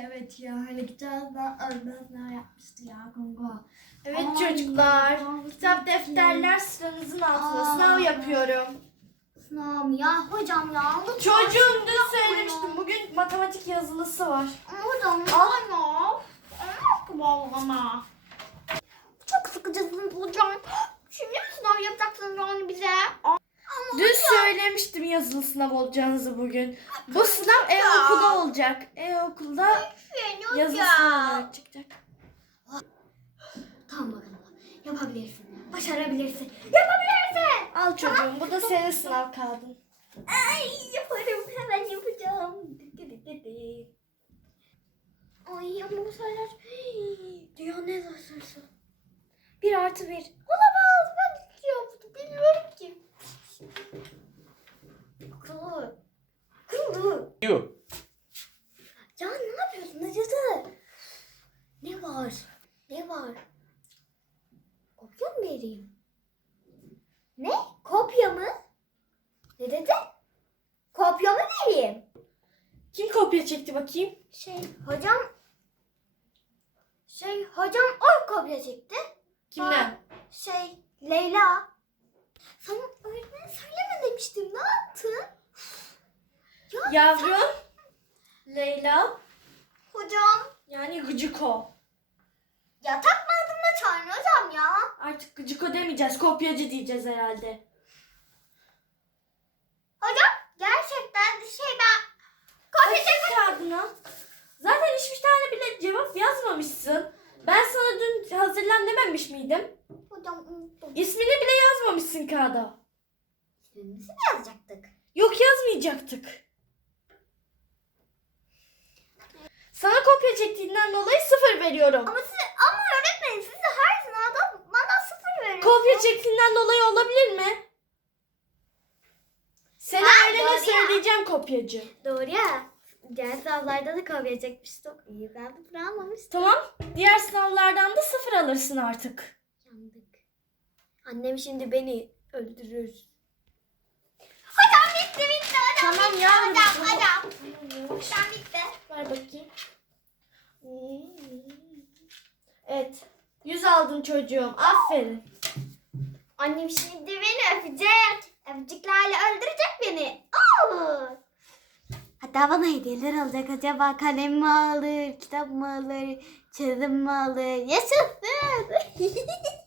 evet ya. Hani kitapta öğretmenler yapmıştı ya Kongo. Evet Ay, çocuklar. ay, Kitap defterler sıranızın altına. Aa. Sınav yapıyorum. Sınav ya hocam ya. lütfen Çocuğum dün söylemiştim. Bugün matematik yazılısı var. Hocam Al. ya. Bana. Çok sıkıcı hocam. Şimdi mi sınav yapacaksınız yani bize? Söylemiştim yazılı sınav olacağınızı bugün. Bu sınav e-okulda olacak. E-okulda yazılı sınav olarak çıkacak. Tamam bakalım. Yapabilirsin. Başarabilirsin. Yapabilirsin. Al çocuğum. Bu da senin sınav kağıdın. Ay yaparım. Hemen yapacağım. Ay ama bu sayılar dünyanın en zor sorusu. Bir artı bir. Olamaz. Var? Ne var? Kopya mı vereyim? Ne? Kopya mı? Ne dedi? Kopya mı vereyim? Kim kopya çekti bakayım? Şey hocam şey hocam o kopya çekti. Kimden? Şey Leyla. Sana öğretmen söyleme demiştim. Ne yaptın? Ya Yavrum. Leyla. hocam Yani Gıcıko. ya takma adımla çağırın hocam ya. Artık Gıcıko demeyeceğiz. Kopyacı diyeceğiz herhalde. Hocam gerçekten şey ben kopya çektim. kağıdına. Zaten hiçbir tane bile cevap yazmamışsın. Ben sana dün hazırlan dememiş miydim? Hocam unuttum. İsmini bile yazmamışsın kağıda. İsmimizi mi yazacaktık? Yok yazmayacaktık. Sana kopya çektiğinden dolayı sıfır veriyorum. Ama siz, ama öğretmenim siz de her sınavda bana sıfır veriyorsunuz. Kopya çektiğinden dolayı olabilir mi? Seni Ha, doğru ya. söyleyeceğim kopyacı. Doğru ya. Diğer sınavlarda da kopya çekmiştim. İyi ben de sıra almamıştım. Tamam. Diğer sınavlardan da sıfır alırsın artık. Yandık. Annem şimdi beni öldürür. Hocam bitti bitti hocam. Tamam bitti, yavrum. Hocam hocam. Yavaş. Hocam bitti. Ver bakayım. Evet. Yüz aldın çocuğum. Aferin. Annem şimdi beni öpecek. Öpücüklerle öldürecek beni. Oo. Hatta bana hediyeler alacak. Acaba kalem mi alır, kitap mı alır, çizim mi alır? Yaşasın.